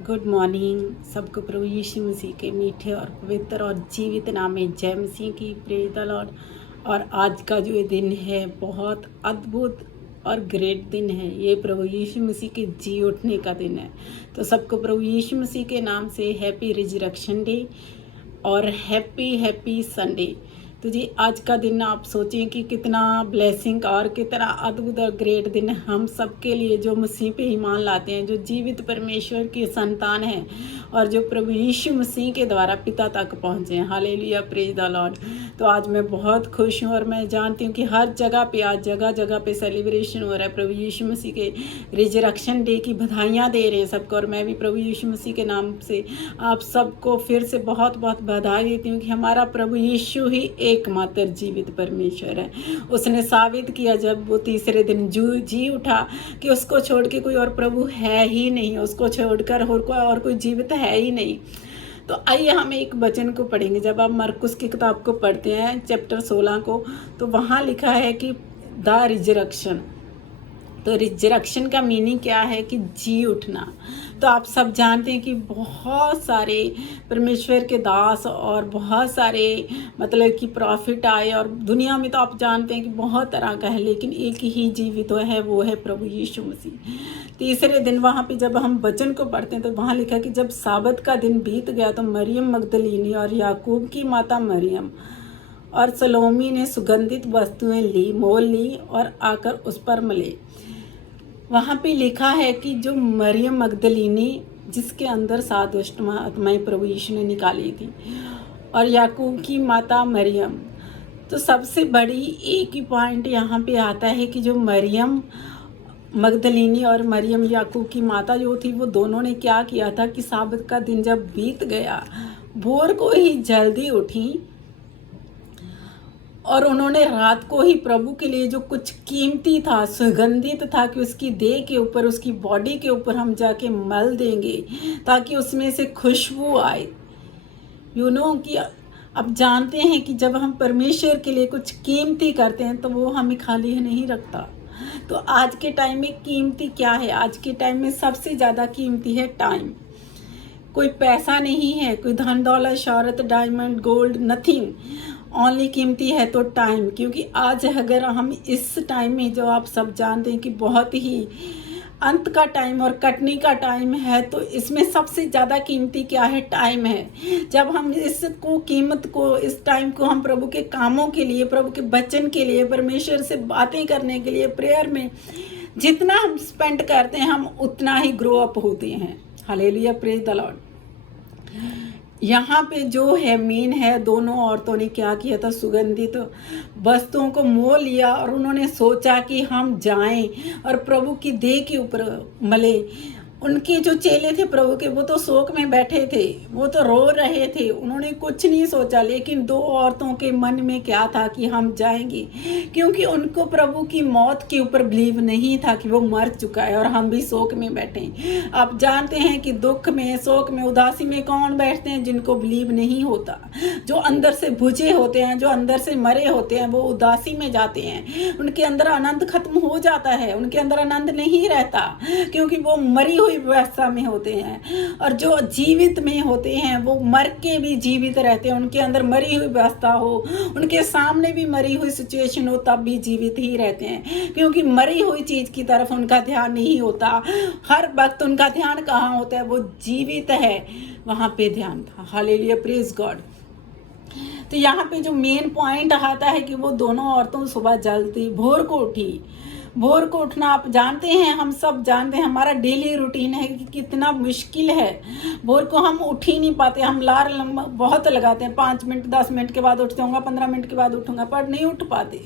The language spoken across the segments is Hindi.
Good morning. सबको प्रभु यीशु मसीह के मीठे और पवित्र और जीवित नाम में जय मसीह की। Praise the Lord. और आज का जो ये दिन है बहुत अद्भुत और ग्रेट दिन है। ये प्रभु यीशु मसीह के जी उठने का दिन है। तो सबको प्रभु यीशु मसीह के नाम से हैप्पी रिजरेक्शन डे और हैप्पी हैप्पी संडे। तो जी आज का दिन आप सोचें कि कितना ब्लेसिंग और कितना अद्भुत और ग्रेट दिन है हम सबके लिए जो मसीह पे ईमान लाते हैं, जो जीवित परमेश्वर की संतान हैं और जो प्रभु यीशु मसीह के द्वारा पिता तक पहुँचे हैं। Hallelujah, praise the Lord. तो आज मैं बहुत खुश हूँ और मैं जानती हूँ कि हर जगह पे आज जगह जगह पे सेलिब्रेशन हो रहा है। प्रभु यीशु मसीह के रिजरेक्शन डे की बधाइयाँ दे रहे हैं सबको। और मैं भी प्रभु यीशु मसीह के नाम से आप सबको फिर से बहुत बहुत बधाई देती हूँ कि हमारा प्रभु यीशु ही एकमात्र जीवित परमेश्वर है। उसने साबित किया जब वो तीसरे दिन जी उठा कि उसको छोड़ के कोई और प्रभु है ही नहीं, उसको छोड़कर और कोई जीवित है ही नहीं। तो आइए हम एक वचन को पढ़ेंगे। जब आप मरकुस की किताब को पढ़ते हैं चैप्टर 16 को, तो वहाँ लिखा है कि द रिजरेक्शन। तो रिजरेक्शन का मीनिंग क्या है कि जी उठना। तो आप सब जानते हैं कि बहुत सारे परमेश्वर के दास और बहुत सारे मतलब कि प्रॉफिट आए और दुनिया में तो आप जानते हैं कि बहुत तरह का है, लेकिन एक ही जीवित है, वो है प्रभु यीशु मसीह। तीसरे दिन वहाँ पे जब हम वचन को पढ़ते हैं तो वहाँ लिखा कि जब साबत का दिन बीत गया तो मरियम मगदलीनी और याकूब की माता मरियम और सलोमी ने सुगंधित वस्तुएं मोल ली और आकर उस पर मले। वहाँ पे लिखा है कि जो मरियम मगदलीनी जिसके अंदर 7 दुष्ट आत्माएं प्रभु यीशु ने निकाली थी, और याकूब की माता मरियम। तो सबसे बड़ी एक ही पॉइंट यहाँ पे आता है कि जो मरियम मगदलीनी और मरियम याकूब की माता जो थी, वो दोनों ने क्या किया था कि साबत का दिन जब बीत गया भोर को ही जल्दी उठी और उन्होंने रात को ही प्रभु के लिए जो कुछ कीमती था, सुगंधित था, कि उसकी देह के ऊपर, उसकी बॉडी के ऊपर हम जाके मल देंगे ताकि उसमें से खुशबू आए। कि अब जानते हैं कि जब हम परमेश्वर के लिए कुछ कीमती करते हैं तो वो हमें खाली नहीं रखता। तो आज के टाइम में कीमती क्या है? आज के टाइम में सबसे ज़्यादा कीमती है टाइम। कोई पैसा नहीं है, कोई धन दौलत शौहरत डायमंड गोल्ड नथिंग, ओनली कीमती है तो टाइम। क्योंकि आज अगर हम इस टाइम में, जो आप सब जानते हैं कि बहुत ही अंत का टाइम और कटने का टाइम है, तो इसमें सबसे ज़्यादा कीमती क्या है? टाइम है। जब हम इसको कीमत को, इस टाइम को हम प्रभु के कामों के लिए, प्रभु के वचन के लिए, परमेश्वर से बातें करने के लिए, प्रेयर में जितना हम स्पेंड करते हैं हम उतना ही ग्रो अप होते हैं। Hallelujah, praise the Lord. यहाँ पे जो है मेन है, दोनों औरतों ने क्या किया था? सुगंधित वस्तुओं को मोल लिया और उन्होंने सोचा कि हम जाएं और प्रभु की देह के ऊपर मले। उनके जो चेले थे प्रभु के, वो तो शोक में बैठे थे, वो तो रो रहे थे, उन्होंने कुछ नहीं सोचा। लेकिन 2 औरतों के मन में क्या था कि हम जाएंगे, क्योंकि उनको प्रभु की मौत के ऊपर बिलीव नहीं था कि वो मर चुका है और हम भी शोक में बैठे। आप जानते हैं कि दुख में, शोक में, उदासी में कौन बैठते हैं? जिनको बिलीव नहीं होता, जो अंदर से बुझे होते हैं, जो अंदर से मरे होते हैं, वो उदासी में जाते हैं। उनके अंदर आनंद खत्म हो जाता है, उनके अंदर आनंद नहीं रहता, क्योंकि वो मरी हुई व्यवस्था में होते हैं। और जो जीवित में होते हैं वो मर के भी जीवित रहते हैं। उनके अंदर मरी हुई व्यवस्था हो, उनके सामने भी मरी हुई सिचुएशन हो, तब भी जीवित ही रहते हैं, क्योंकि मरी हुई चीज की तरफ उनका ध्यान नहीं होता। हर वक्त उनका ध्यान कहाँ होता है? वो जीवित है, वहां पे ध्यान था। Hallelujah, praise God. तो यहाँ पे जो मेन पॉइंट आता है कि वो दोनों औरतों सुबह जल्दी भोर को उठी। भोर को उठना आप जानते हैं, हम सब जानते हैं, हमारा डेली रूटीन है कि कितना मुश्किल है। भोर को हम उठ ही नहीं पाते। हम बहुत लगाते हैं, 5 मिनट 10 मिनट के बाद उठते होंगे, 15 मिनट के बाद उठूंगा, पर नहीं उठ पाते।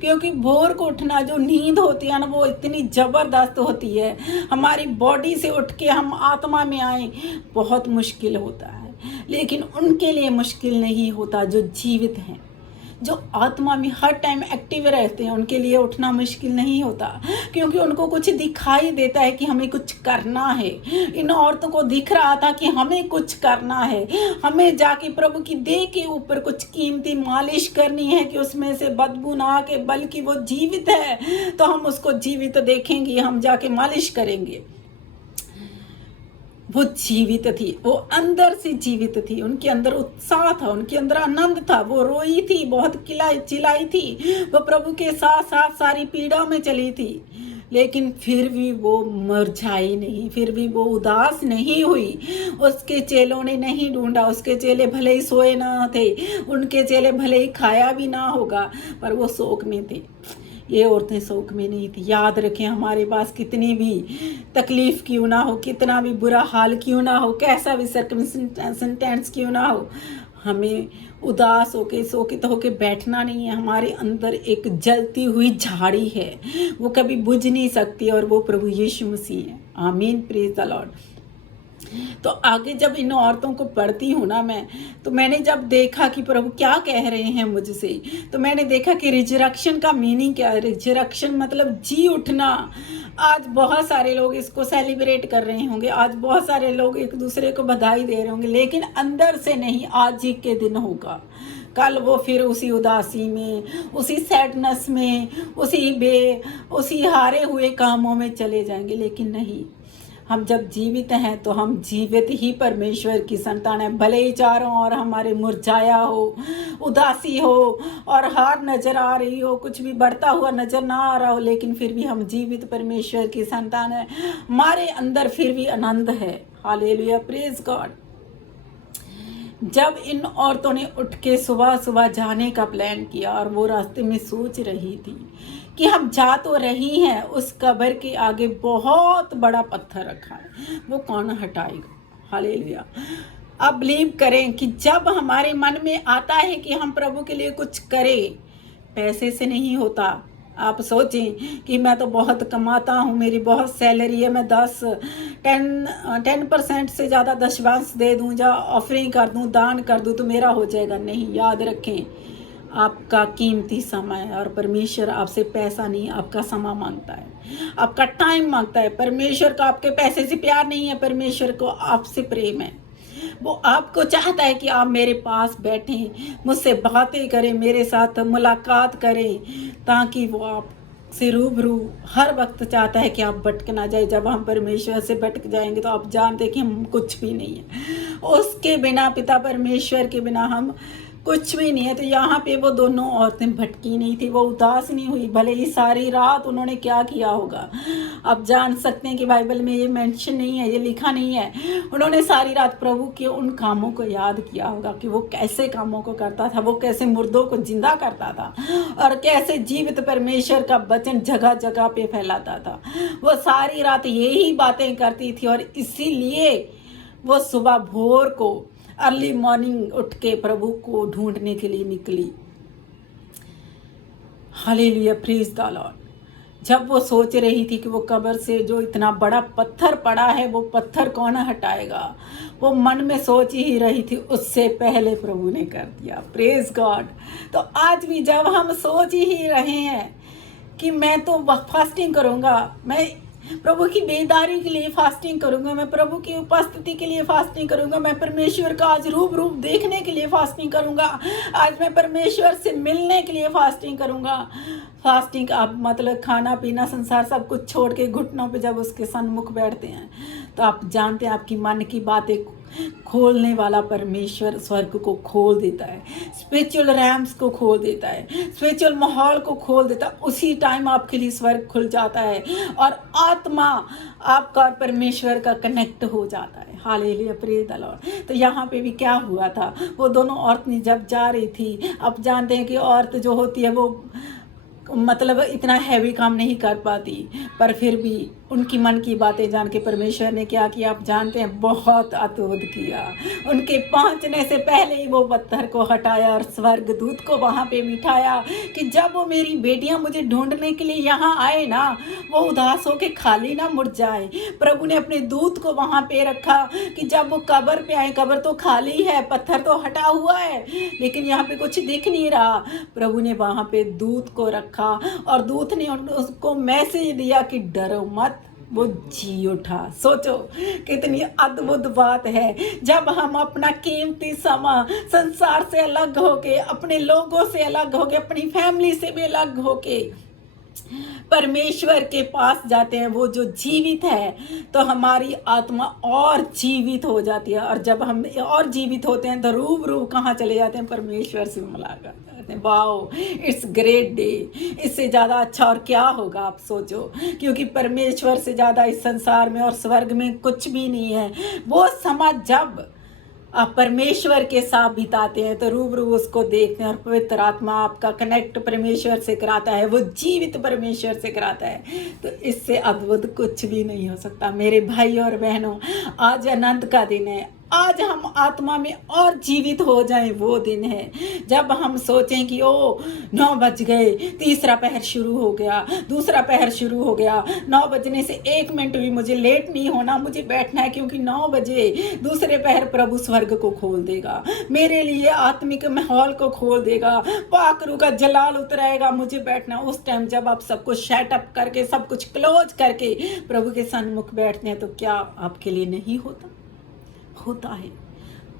क्योंकि भोर को उठना, जो नींद होती है ना, वो इतनी ज़बरदस्त होती है। हमारी बॉडी से उठ के हम आत्मा में आए, बहुत मुश्किल होता है। लेकिन उनके लिए मुश्किल नहीं होता जो जीवित हैं, जो आत्मा में हर टाइम एक्टिव रहते हैं। उनके लिए उठना मुश्किल नहीं होता, क्योंकि उनको कुछ दिखाई देता है कि हमें कुछ करना है। इन औरतों को दिख रहा था कि हमें कुछ करना है, हमें जाके प्रभु की देह के ऊपर कुछ कीमती मालिश करनी है कि उसमें से बदबू ना आके, बल्कि वो जीवित है तो हम उसको जीवित देखेंगे, हम जाके मालिश करेंगे। वो जीवित थी, वो अंदर से जीवित थी, उनके अंदर उत्साह था, उनके अंदर आनंद था, वो रोई थी, बहुत चिल्लाई थी, वो प्रभु के साथ साथ सारी पीड़ा में चली थी, लेकिन फिर भी वो मुरझाई नहीं, फिर भी वो उदास नहीं हुई। उसके चेलों ने नहीं ढूंढा, उसके चेले भले ही सोए ना थे, उनके चेले भले ही खाया भी ना होगा, पर वो शोक में थे। ये औरतें शोक में नहीं थी। याद रखें, हमारे पास कितनी भी तकलीफ़ क्यों ना हो, कितना भी बुरा हाल क्यों ना हो, कैसा भी सर्कमस्टेंस क्यों ना हो, हमें उदास होके शोकित होके बैठना नहीं है। हमारे अंदर एक जलती हुई झाड़ी है, वो कभी बुझ नहीं सकती, और वो प्रभु यीशु मसीह है। आमीन, प्रेज द लॉर्ड। तो आगे जब इन औरतों को पढ़ती हूँ ना मैं, तो मैंने जब देखा कि प्रभु क्या कह रहे हैं मुझसे, तो मैंने देखा कि रिजरेक्शन का मीनिंग क्या है। रिजरेक्शन मतलब जी उठना। आज बहुत सारे लोग इसको सेलिब्रेट कर रहे होंगे, आज बहुत सारे लोग एक दूसरे को बधाई दे रहे होंगे, लेकिन अंदर से नहीं। आज ही के दिन होगा, कल वो फिर उसी उदासी में, उसी सैडनेस में, उसी हारे हुए कामों में चले जाएंगे। लेकिन नहीं, हम जब जीवित हैं तो हम जीवित ही परमेश्वर की संतान हैं। भले ही चारों ओर हमारे मुरझाया हो, उदासी हो और हार नजर आ रही हो, कुछ भी बढ़ता हुआ नजर ना आ रहा हो, लेकिन फिर भी हम जीवित परमेश्वर की संतान हैं। हमारे अंदर फिर भी आनंद है। Hallelujah, praise God. जब इन औरतों ने उठ के सुबह सुबह जाने का प्लान किया, और वो रास्ते में सोच रही थी कि हम जा तो रही हैं, उस कब्र के आगे बहुत बड़ा पत्थर रखा है, वो कौन हटाएगा। हालेलुया। आप बिलीव करें कि जब हमारे मन में आता है कि हम प्रभु के लिए कुछ करें, पैसे से नहीं होता। आप सोचें कि मैं तो बहुत कमाता हूँ, मेरी बहुत सैलरी है, मैं 10% से ज़्यादा दशवांश दे दूँ, या ऑफरिंग कर दूँ, दान कर दूँ, तो मेरा हो जाएगा। नहीं, याद रखें, आपका कीमती समय, और परमेश्वर आपसे पैसा नहीं, आपका समय मांगता है, आपका टाइम मांगता है। परमेश्वर को आपके पैसे से प्यार नहीं है, परमेश्वर को आपसे प्रेम है। वो आपको चाहता है कि आप मेरे पास बैठें, मुझसे बातें करें, मेरे साथ मुलाकात करें, ताकि वो आप से रूबरू हर वक्त चाहता है कि आप भटक ना जाए। जब हम परमेश्वर से भटक जाएंगे तो आप जानते हैं कि हम कुछ भी नहीं है। उसके बिना, पिता परमेश्वर के बिना हम कुछ भी नहीं है। तो यहाँ पे वो दोनों औरतें भटकी नहीं थी, वो उदास नहीं हुई। भले ही सारी रात उन्होंने क्या किया होगा, आप जान सकते हैं कि बाइबल में ये मेंशन नहीं है, ये लिखा नहीं है। उन्होंने सारी रात प्रभु के उन कामों को याद किया होगा कि वो कैसे कामों को करता था, वो कैसे मुर्दों को जिंदा करता था, और कैसे जीवित परमेश्वर का वचन जगह जगह पे फैलाता था। वो सारी रात यही बातें करती थी, और इसीलिए वो सुबह भोर को अर्ली मॉर्निंग उठ के प्रभु को ढूंढने के लिए निकली। Hallelujah, praise the Lord. जब वो सोच रही थी कि वो कब्र से जो इतना बड़ा पत्थर पड़ा है, वो पत्थर कौन हटाएगा, वो मन में सोच ही रही थी, उससे पहले प्रभु ने कर दिया। Praise God. तो आज भी जब हम सोच ही रहे हैं कि मैं तो फास्टिंग करूँगा, मैं प्रभु की बेदारी के लिए फास्टिंग करूंगा, मैं प्रभु की उपस्थिति के लिए फास्टिंग करूंगा, मैं परमेश्वर का आज रूप देखने के लिए फास्टिंग करूंगा, आज मैं परमेश्वर से मिलने के लिए फास्टिंग करूंगा। फास्टिंग आप मतलब खाना पीना संसार सब कुछ छोड़ के घुटनों पे जब उसके सन्मुख बैठते हैं, तो आप जानते हैं आपकी मन की बातें खोलने वाला परमेश्वर स्वर्ग को खोल देता है, स्पिरिचुअल रैम्स को खोल देता है, स्पिरिचुअल माहौल को खोल देता है। उसी टाइम आपके लिए स्वर्ग खुल जाता है, और आत्मा आपका और परमेश्वर का कनेक्ट हो जाता है। Hallelujah, praise the Lord. तो यहाँ पे भी क्या हुआ था, वो दोनों औरतें जब जा रही थी, अब जानते हैं कि औरत जो होती है वो मतलब इतना हैवी काम नहीं कर पाती, पर फिर भी उनकी मन की बातें जान के परमेश्वर ने क्या किया आप जानते हैं, बहुत अद्भुत किया। उनके पहुंचने से पहले ही वो पत्थर को हटाया और स्वर्गदूत को वहाँ पे बिठाया कि जब वो मेरी बेटियां मुझे ढूंढने के लिए यहाँ आए ना, वो उदास होके खाली ना मुड़ जाए। प्रभु ने अपने दूत को वहाँ पे रखा कि जब वो कब्र पे आए, कब्र तो खाली है, पत्थर तो हटा हुआ है, लेकिन यहाँ पे कुछ दिख नहीं रहा। प्रभु ने वहाँ पे दूत को रखा, और दूत ने उसको मैसेज दिया कि डरो मत, वो जी उठा। सोचो कितनी अद्भुत बात है, जब हम अपना कीमती समय संसार से अलग होके, अपने लोगों से अलग होके, अपनी फैमिली से भी अलग होके परमेश्वर के पास जाते हैं, वो जो जीवित है, तो हमारी आत्मा और जीवित हो जाती है। और जब हम और जीवित होते हैं तो रूबरू कहाँ चले जाते हैं? परमेश्वर से मुलाकात करते हैं। Wow, it's great day. इससे ज़्यादा अच्छा और क्या होगा, आप सोचो। क्योंकि परमेश्वर से ज़्यादा इस संसार में और स्वर्ग में कुछ भी नहीं है। वो समय जब आप परमेश्वर के साथ बिताते हैं तो रूबरू उसको देखते हैं, और पवित्र आत्मा आपका कनेक्ट परमेश्वर से कराता है, वो जीवित परमेश्वर से कराता है। तो इससे अद्भुत कुछ भी नहीं हो सकता। मेरे भाई और बहनों, आज आनंद का दिन है। आज हम आत्मा में और जीवित हो जाएं, वो दिन है जब हम सोचें कि ओ 9 बज गए, तीसरा पहर शुरू हो गया, दूसरा पहर शुरू हो गया, 9 बजने से 1 मिनट भी मुझे लेट नहीं होना, मुझे बैठना है, क्योंकि 9 बजे दूसरे पहर प्रभु स्वर्ग को खोल देगा, मेरे लिए आत्मिक माहौल को खोल देगा, पाकरू का जलाल उतराएगा, मुझे बैठना। उस टाइम जब आप सब कुछ सेटअप करके, सब कुछ क्लोज करके प्रभु के सन्मुख बैठते हैं, तो क्या आपके लिए नहीं होता? होता है।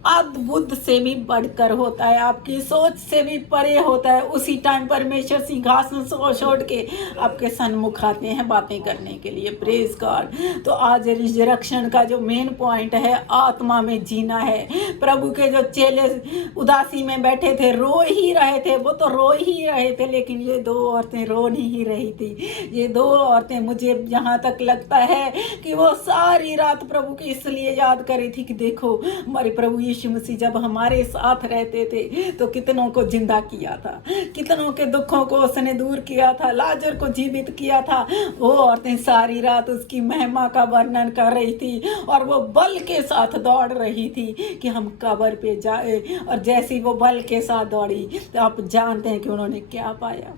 अद्भुत से भी बढ़कर होता है, आपकी सोच से भी परे होता है। उसी टाइम परमेश्वर सिंहासन से छोड़ के आपके सन्मुख आते हैं बातें करने के लिए। Praise God. तो आज रिजरेक्शन का जो मेन पॉइंट है, आत्मा में जीना है। प्रभु के जो चेले उदासी में बैठे थे, रो ही रहे थे, वो तो रो ही रहे थे, लेकिन ये 2 औरतें रो नहीं रही थी। ये 2 औरतें, मुझे यहाँ तक लगता है कि वो सारी रात प्रभु की इसलिए याद करी थी कि देखो, हमारे प्रभु यीशु मसीह जब हमारे साथ रहते थे तो कितनों को जिंदा किया था, कितनों के दुखों को उसने दूर किया था, लाजर को जीवित किया था। वो औरतें सारी रात उसकी महिमा का वर्णन कर रही थी, और वो बल के साथ दौड़ रही थी कि हम कब्र पे जाए। और जैसी वो बल के साथ दौड़ी, तो आप जानते हैं कि उन्होंने क्या पाया।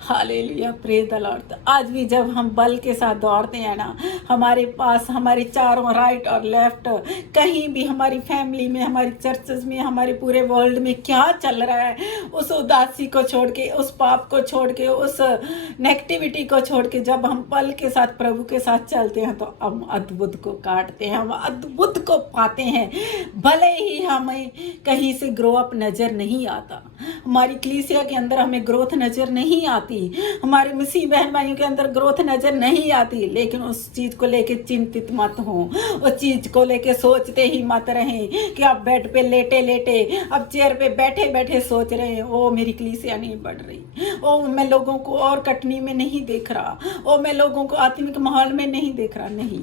Hallelujah, praise the Lord. आज भी जब हम बल के साथ दौड़ते हैं ना, हमारे पास, हमारे चारों राइट और लेफ्ट, कहीं भी हमारी फैमिली में, हमारी चर्चेस में, हमारे पूरे वर्ल्ड में क्या चल रहा है, उस उदासी को छोड़ के, उस पाप को छोड़ के, उस नेगेटिविटी को छोड़ के, जब हम बल के साथ प्रभु के साथ चलते हैं, तो हम अद्भुत को काटते हैं, हम अद्भुत को पाते हैं। भले ही हमें कहीं से ग्रो अप नज़र नहीं आता, हमारी कलीसिया के अंदर हमें ग्रोथ नज़र नहीं आती, हमारे मसीह बहन भाइयों के अंदर ग्रोथ नजर नहीं आती, लेकिन उस चीज को लेके चिंतित मत हो, उस चीज को लेके सोचते ही मत रहें कि आप बेड पे लेटे लेटे, अब चेयर पे बैठे बैठे सोच रहे हैं, ओ मेरी कलीसिया नहीं बढ़ रही, ओ मैं लोगों को और कटनी में नहीं देख रहा, ओ मैं लोगों को आत्मिक माहौल में नहीं देख रहा। नहीं,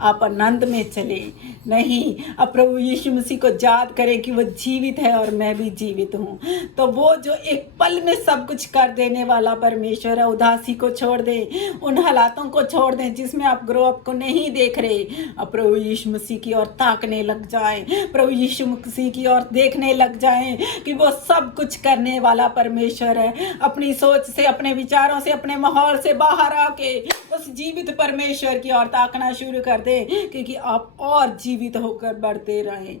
आप आनंद में चले। नहीं, अब प्रभु यीशु मसीह को याद करें कि वो जीवित है और मैं भी जीवित हूँ। तो वो जो एक पल में सब कुछ कर देने वाला परमेश्वर है, उदासी को छोड़ दें, उन हालातों को छोड़ दें जिसमें आप ग्रो अप को नहीं देख रहे। अब प्रभु यीशु मसीह की ओर ताकने लग जाएं, प्रभु यीशु मसीह की ओर देखने लग जाएं कि वो सब कुछ करने वाला परमेश्वर है। अपनी सोच से, अपने विचारों से, अपने माहौल से बाहर आके उस जीवित परमेश्वर की ओर ताकना शुरू कर दें, क्योंकि आप और जीवित होकर बढ़ते रहें।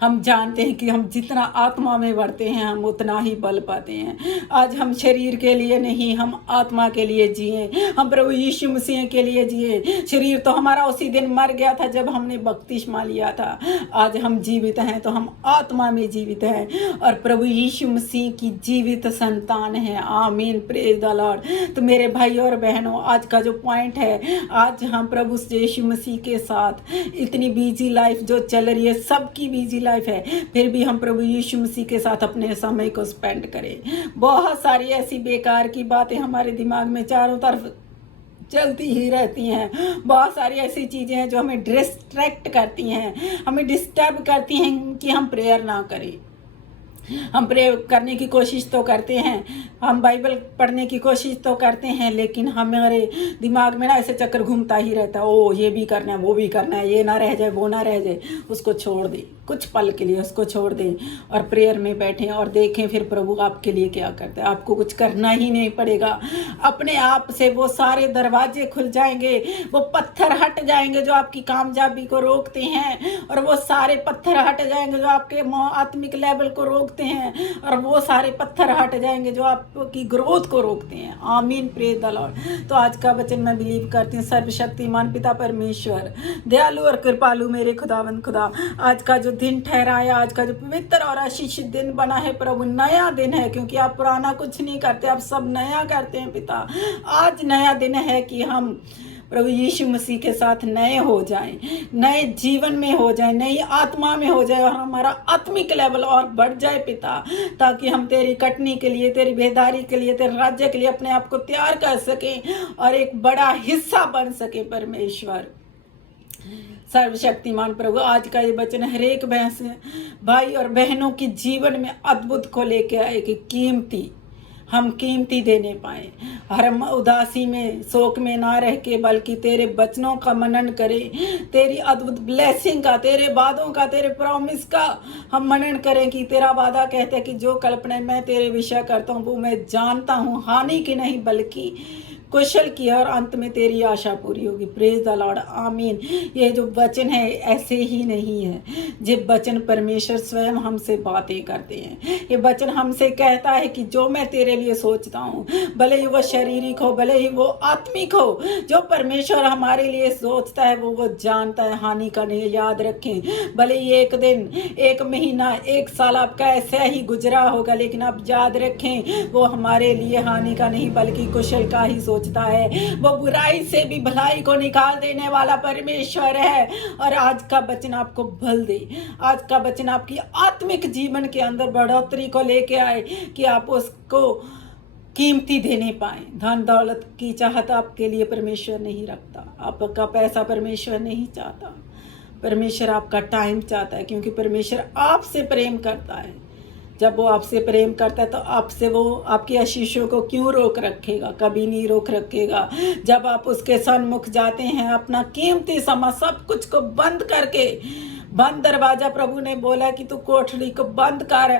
हम जानते हैं कि हम जितना आत्मा में बढ़ते हैं, हम उतना ही बल पाते हैं। आज हम शरीर के लिए नहीं, हम आत्मा के लिए जिए, हम प्रभु यीशु मसीह के लिए जिए। शरीर तो हमारा उसी दिन मर गया था जब हमने बपतिस्मा लिया था। आज हम जीवित हैं तो हम आत्मा में जीवित हैं और प्रभु यीशु मसीह की जीवित संतान है। आमीन, प्रेज द लॉर्ड। तो मेरे भाई और बहनों, आज का जो पॉइंट है, आज हम प्रभु यीशु मसीह के साथ, इतनी बिजी लाइफ जो चल रही है, सबकी बिजी लाइफ है, फिर भी हम प्रभु यीशु मसीह के साथ अपने समय को स्पेंड करें। बहुत सारी ऐसी बेकार की बातें हमारे दिमाग में चारों तरफ चलती ही रहती हैं। बहुत सारी ऐसी चीज़ें हैं जो हमें डिस्ट्रैक्ट करती हैं, हमें डिस्टर्ब करती हैं कि हम प्रेयर ना करें। हम प्रे करने की कोशिश तो करते हैं, हम बाइबल पढ़ने की कोशिश तो करते हैं, लेकिन हमारे दिमाग में ना ऐसे चक्कर घूमता ही रहता है, ओ ये भी करना है, वो भी करना है, ये ना रह जाए, वो ना रह जाए। उसको छोड़ दें, कुछ पल के लिए उसको छोड़ दें और प्रेयर में बैठें और देखें फिर प्रभु आपके लिए क्या करते हैं। आपको कुछ करना ही नहीं पड़ेगा, अपने आप से वो सारे दरवाजे खुल जाएंगे, वो पत्थर हट जाएंगे जो आपकी कामयाबी को रोकते हैं, और वो सारे पत्थर हट जाएंगे जो आपके आत्मिक लेवल को रोक रोकते हैं और वो सारे पत्थर हट जाएंगे जो आपकी ग्रोथ को रोकते हैं। आमीन, प्रेज द लॉर्ड। तो आज का वचन मैं बिलीव करती हूँ, सर्वशक्तिमान पिता परमेश्वर, दयालु और कृपालु मेरे खुदावंद खुदा, आज का जो दिन ठहराया, आज का जो पवित्र और आशीषित दिन बना है प्रभु, नया दिन है, क्योंकि आप पुराना कुछ नहीं करते, आप सब नया करते हैं पिता। आज नया दिन है कि हम प्रभु यीशु मसीह के साथ नए हो जाएं, नए जीवन में हो जाएं, नई आत्मा में हो जाए और हमारा आत्मिक लेवल और बढ़ जाए पिता, ताकि हम तेरी कटनी के लिए, तेरी बेदारी के लिए, तेरे राज्य के लिए अपने आप को तैयार कर सकें और एक बड़ा हिस्सा बन सके परमेश्वर। सर्वशक्तिमान प्रभु, आज का ये वचन हर एक भाई और बहनों के जीवन में अद्भुत को लेके आए कि हम कीमती देने पाए, हम उदासी में, शोक में ना रह के, बल्कि तेरे वचनों का मनन करें, तेरी अद्भुत ब्लेसिंग का, तेरे वादों का, तेरे प्रॉमिस का हम मनन करें कि तेरा वादा कहता है कि जो कल्पना मैं तेरे विषय करता हूँ वो मैं जानता हूँ, हानि की नहीं बल्कि कुशल की है, और अंत में तेरी आशा पूरी होगी। प्रेज द लॉर्ड, आमीन। ये जो वचन है ऐसे ही नहीं है, ये वचन परमेश्वर स्वयं हमसे बातें करते हैं। ये वचन हमसे कहता है कि जो मैं तेरे लिए सोचता हूँ, भले ही वो शारीरिक हो, भले ही वो आत्मिक हो, जो परमेश्वर हमारे लिए सोचता है वो जानता है, हानि का नहीं। याद रखें, भले ही एक दिन, एक महीना, एक साल आपका ऐसा ही गुजरा होगा, लेकिन आप याद रखें वो हमारे लिए हानि का नहीं बल्कि कुशल का ही सोचता है। वो बुराई से भी भलाई को निकाल देने वाला परमेश्वर है। और आज का वचन आपको बल दे, आज का वचन आपकी आत्मिक जीवन के अंदर बढ़ोतरी को लेके आए कि आप उसको कीमती देने पाए। धन दौलत की चाहत आपके लिए परमेश्वर नहीं रखता, आपका पैसा परमेश्वर नहीं चाहता, परमेश्वर आपका टाइम चाहता है, क्योंकि परमेश्वर आपसे प्रेम करता है। जब वो आपसे प्रेम करता है तो आपसे वो आपकी आशीषों को क्यों रोक रखेगा? कभी नहीं रोक रखेगा। जब आप उसके सन्मुख जाते हैं, अपना कीमती समय सब कुछ को बंद करके, बंद दरवाजा, प्रभु ने बोला कि तू कोठरी को बंद कर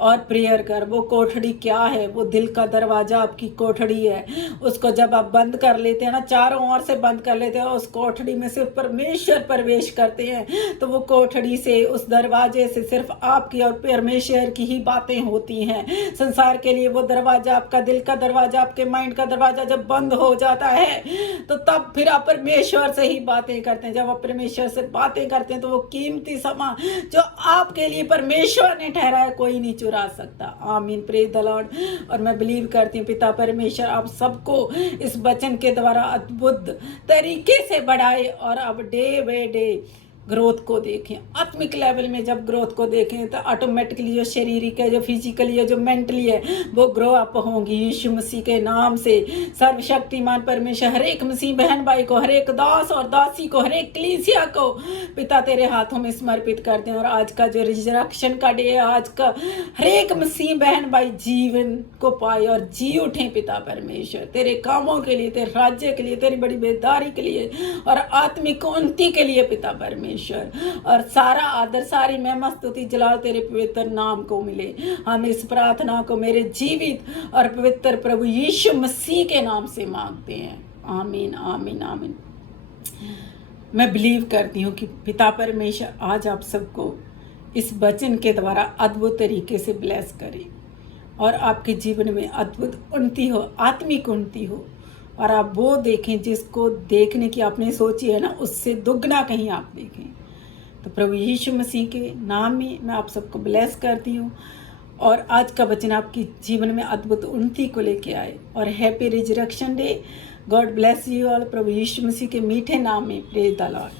और प्रेयर कर। वो कोठड़ी क्या है? वो दिल का दरवाजा आपकी कोठड़ी है। उसको जब आप बंद कर लेते हैं ना, चारों ओर से बंद कर लेते हैं, उस कोठड़ी में सिर्फ परमेश्वर प्रवेश करते हैं, तो वो कोठड़ी से, उस दरवाजे से सिर्फ आपकी और परमेश्वर की ही बातें होती हैं। संसार के लिए वो दरवाजा, आपका दिल का दरवाजा, आपके माइंड का दरवाजा जब बंद हो जाता है तो तब फिर आप परमेश्वर से ही बातें करते हैं। जब आप परमेश्वर से बातें करते हैं तो वो कीमती समय जो आपके लिए परमेश्वर ने ठहराया कोई नहीं चुरा सकता। आमीन, प्रेज द लॉर्ड। और मैं बिलीव करती हूँ पिता परमेश्वर आप सबको इस वचन के द्वारा अद्भुत तरीके से बढ़ाए और अब डे बाय डे ग्रोथ को देखें। आत्मिक लेवल में जब ग्रोथ को देखें तो ऑटोमेटिकली जो शारीरिक है, जो फिजिकली है, जो मेंटली है, वो ग्रो अप होंगी यीशु मसीह के नाम से। सर्वशक्तिमान परमेश्वर हर एक मसीह बहन भाई को, हर एक दास और दासी को, हर एक कलीसिया को पिता तेरे हाथों में समर्पित करते हैं। और आज का जो रिजरेक्शन का डे है, आज का हर एक मसीह बहन भाई जीवन को पाए और जी उठें पिता परमेश्वर, तेरे कामों के लिए, तेरे राज्य के लिए, तेरी बड़ी बेदारी के लिए और आत्मिक उन्नति के लिए पिता परमेश्वर। और सारा आदर, सारी महिमा, स्तुति, जलाल तेरे पवित्र नाम को मिले। हम इस प्रार्थना को मेरे जीवित और पवित्र प्रभु यीशु मसीह के नाम से मांगते हैं। आमीन, आमीन, आमीन। मैं बिलीव करती हूँ कि पिता परमेश्वर आज आप सबको इस वचन के द्वारा अद्भुत तरीके से ब्लेस करे और आपके जीवन में अद्भुत उन्नति हो, आत्मिक उन्नति हो, और आप वो देखें जिसको देखने की आपने सोची है ना, उससे दुगना कहीं आप देखें। तो प्रभु यीशु मसीह के नाम में मैं आप सबको ब्लेस करती हूँ और आज का वचन आपकी जीवन में अद्भुत उन्नति को लेके आए। और happy resurrection day. God bless you all. प्रभु यीशु मसीह के मीठे नाम में, प्रेज द लॉर्ड।